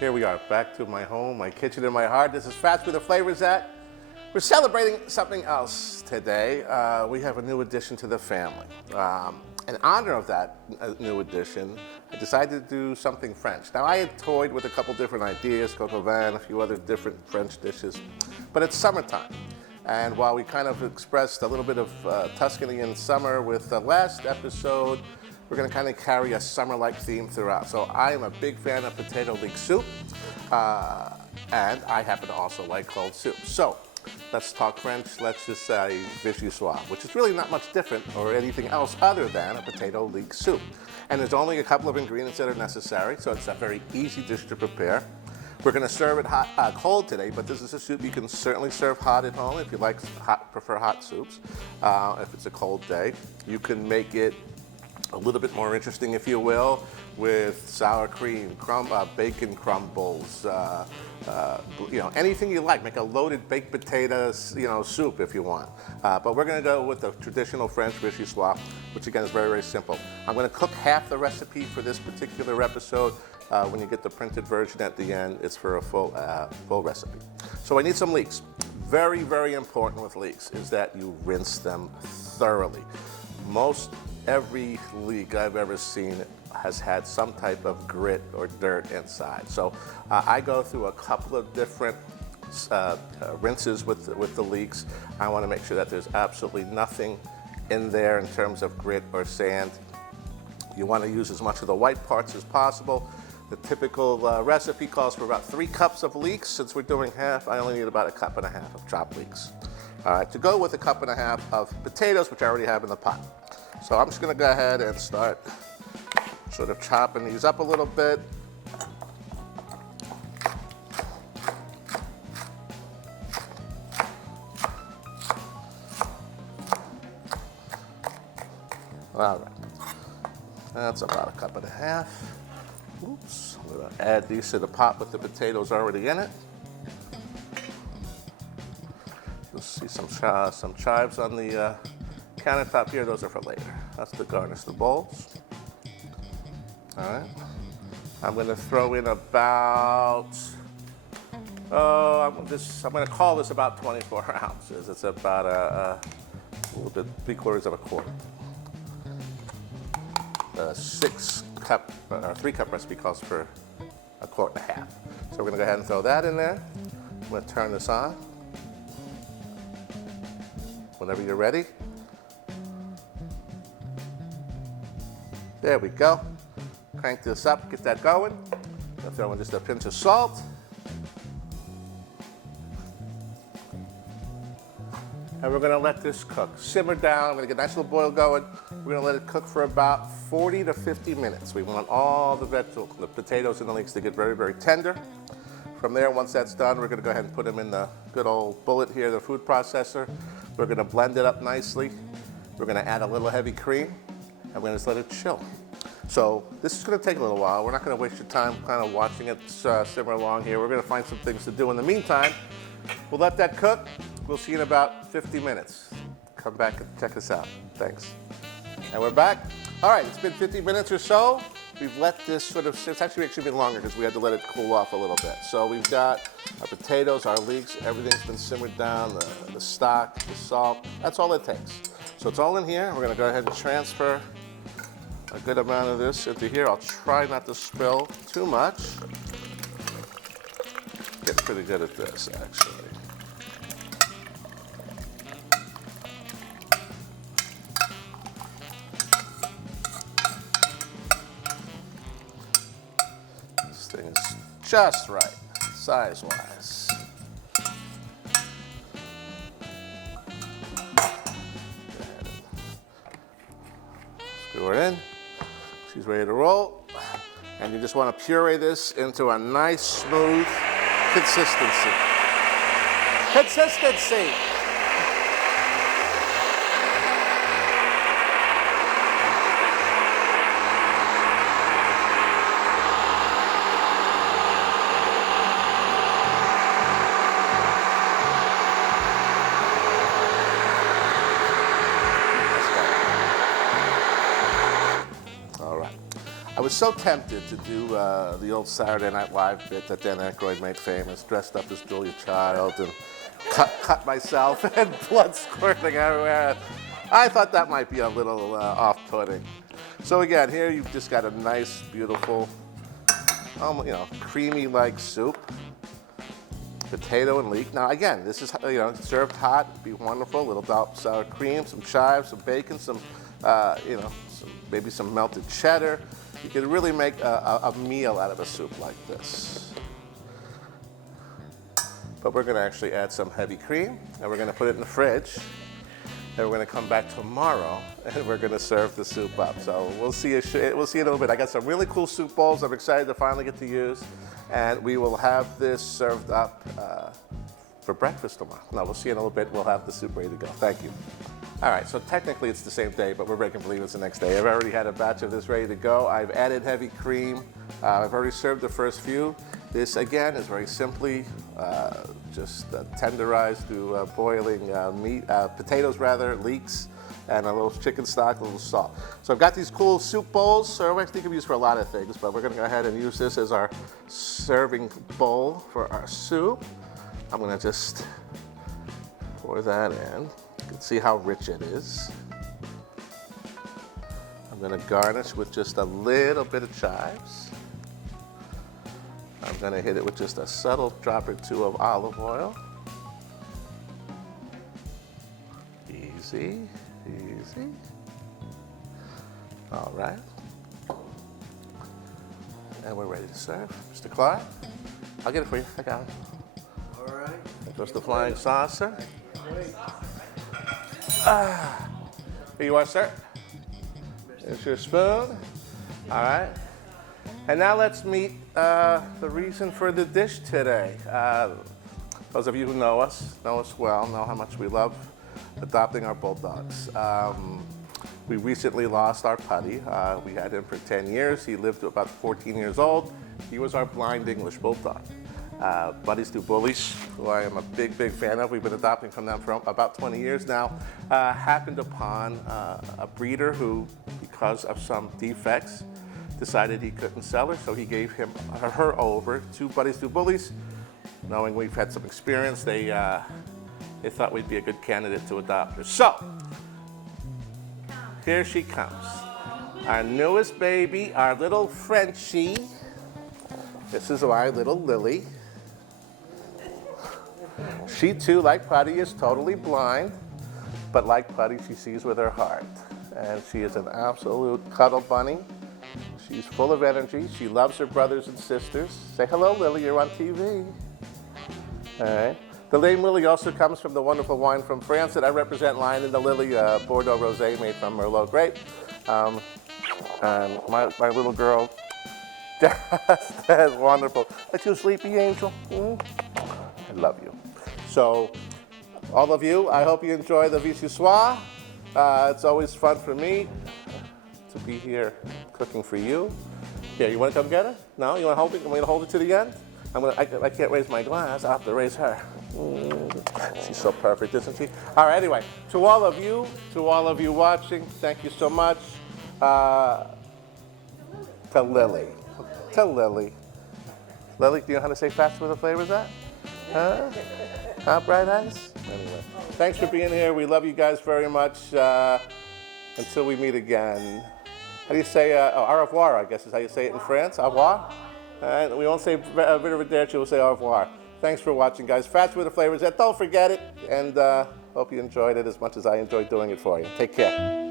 Here we are, back to my home, my kitchen, and my heart. This is Fats Where the Flavor's At. We're celebrating something else today. We have a new addition to the family. In honor of that new addition, I decided to do something French. Now, I had toyed with a couple different ideas, coq au vin, a few other different French dishes, but it's summertime. And while we kind of expressed a little bit of Tuscany in summer with the last episode, we're going to kind of carry a summer-like theme throughout. So I am a big fan of potato leek soup, and I happen to also like cold soup. So let's talk French. Let's just say Vichyssoise, which is really not much different or anything else other than a potato leek soup. And there's only a couple of ingredients that are necessary, so it's a very easy dish to prepare. We're going to serve it hot, cold today, but this is a soup you can certainly serve hot at home if you prefer hot soups. If it's a cold day, you can make it a little bit more interesting, if you will, with sour cream, bacon crumbles, anything you like. Make a loaded baked potatoes, soup if you want. But we're going to go with the traditional French Vichyssoise, which again is very, very simple. I'm going to cook half the recipe for this particular episode. When you get the printed version at the end, it's for a full recipe. So I need some leeks. Very, very important with leeks is that you rinse them thoroughly. Most every leek I've ever seen has had some type of grit or dirt inside. So I go through a couple of different rinses with the leeks. I want to make sure that there's absolutely nothing in there in terms of grit or sand. You want to use as much of the white parts as possible. The typical recipe calls for about 3 cups of leeks. Since we're doing half, I only need about 1.5 cups of chopped leeks. All right, to go with 1.5 cups of potatoes, which I already have in the pot. So I'm just going to go ahead and start sort of chopping these up a little bit. All right, that's about 1.5 cups. Oops, I'm going to add these to the pot with the potatoes already in it. You'll see some chives on the countertop here. Those are for later. That's to garnish the bowls. All right. I'm going to throw in about, I'm going to call this about 24 ounces. It's about a little bit, 3/4 quart. 3 cup recipe calls for 1.5 quarts. So we're going to go ahead and throw that in there. I'm going to turn this on. Whenever you're ready. There we go. Crank this up, get that going. I'll throw in just a pinch of salt. And we're going to let this cook. Simmer down. I'm going to get a nice little boil going. We're going to let it cook for about 40 to 50 minutes. We want all the vegetables, the potatoes and the leeks to get very, very tender. From there, once that's done, we're going to go ahead and put them in the good old bullet here, the food processor. We're going to blend it up nicely. We're going to add a little heavy cream, and we're going to just let it chill. So this is going to take a little while. We're not going to waste your time kind of watching it simmer along here. We're going to find some things to do in the meantime. We'll let that cook. We'll see you in about 50 minutes. Come back and check us out. Thanks. And we're back. All right, it's been 50 minutes or so. We've let this sort of, it's actually been longer because we had to let it cool off a little bit. So we've got our potatoes, our leeks, everything's been simmered down, the stock, the salt. That's all it takes. So it's all in here. We're going to go ahead and transfer a good amount of this into here. I'll try not to spill too much. Get pretty good at this, actually. This thing is just right, size-wise. Screw her in. She's ready to roll. And you just want to puree this into a nice, smooth consistency. Consistency! I was so tempted to do the old Saturday Night Live bit that Dan Aykroyd made famous, dressed up as Julia Child and cut myself and blood squirting everywhere. I thought that might be a little off-putting. So again, here you've just got a nice, beautiful, creamy-like soup. Potato and leek. Now again, this is served hot. It'd be wonderful. A little dollop of sour cream, some chives, some bacon, maybe some melted cheddar. You could really make a meal out of a soup like this. But we're going to actually add some heavy cream, and we're going to put it in the fridge. And we're going to come back tomorrow, and we're going to serve the soup up. So we'll see in a little bit. I got some really cool soup bowls I'm excited to finally get to use. And we will have this served up for breakfast tomorrow. No, we'll see in a little bit. We'll have the soup ready to go. Thank you. All right, so technically it's the same day, but we're making believe it's the next day. I've already had a batch of this ready to go. I've added heavy cream. I've already served the first few. This, again, is very simply just tenderized through boiling potatoes, leeks, and a little chicken stock, a little salt. So I've got these cool soup bowls. So I think we can use for a lot of things, but we're going to go ahead and use this as our serving bowl for our soup. I'm going to just pour that in. You can see how rich it is. I'm going to garnish with just a little bit of chives. I'm going to hit it with just a subtle drop or two of olive oil. Easy, easy. All right. And we're ready to serve. Mr. Clark, I'll get it for you. I got it. All right. There goes the flying saucer. Here you are, sir. There's your spoon. All right. And now let's meet the reason for the dish today. Those of you who know us well, know how much we love adopting our bulldogs. We recently lost our putty. We had him for 10 years. He lived to about 14 years old. He was our blind English bulldog. Buddies Do Bullies, who I am a big, big fan of. We've been adopting from them for about 20 years now. Happened upon a breeder who, because of some defects, decided he couldn't sell her, so he gave her over to Buddies Do Bullies. Knowing we've had some experience, they thought we'd be a good candidate to adopt her. So, here she comes. Our newest baby, our little Frenchie. This is our little Lily. She too, like Putty, is totally blind, but like Putty, she sees with her heart. And she is an absolute cuddle bunny. She's full of energy. She loves her brothers and sisters. Say hello, Lily, you're on TV. All right. The name Lily also comes from the wonderful wine from France that I represent, Lion and the Lily, Bordeaux Rosé made from Merlot grape. And my little girl, that's wonderful. Are you sleepy, Angel? I love you. So, all of you, I hope you enjoy the Vichyssoise. It's always fun for me to be here cooking for you. Here, you want to come get it? No? You want to hold it? I'm going to hold it to the end? I can't raise my glass. I have to raise her. She's so perfect, isn't she? All right, anyway, to all of you watching, thank you so much. To Lily. Lily, do you know how to say fast with the flavors at? Huh, bright eyes? Anyway, thanks for being here. We love you guys very much. Until we meet again. How do you say, au revoir, I guess is how you say it in France, au revoir? We won't say arrivederci, we'll say au revoir. Thanks for watching, guys. Fats with the flavors. Don't forget it, and hope you enjoyed it as much as I enjoyed doing it for you. Take care.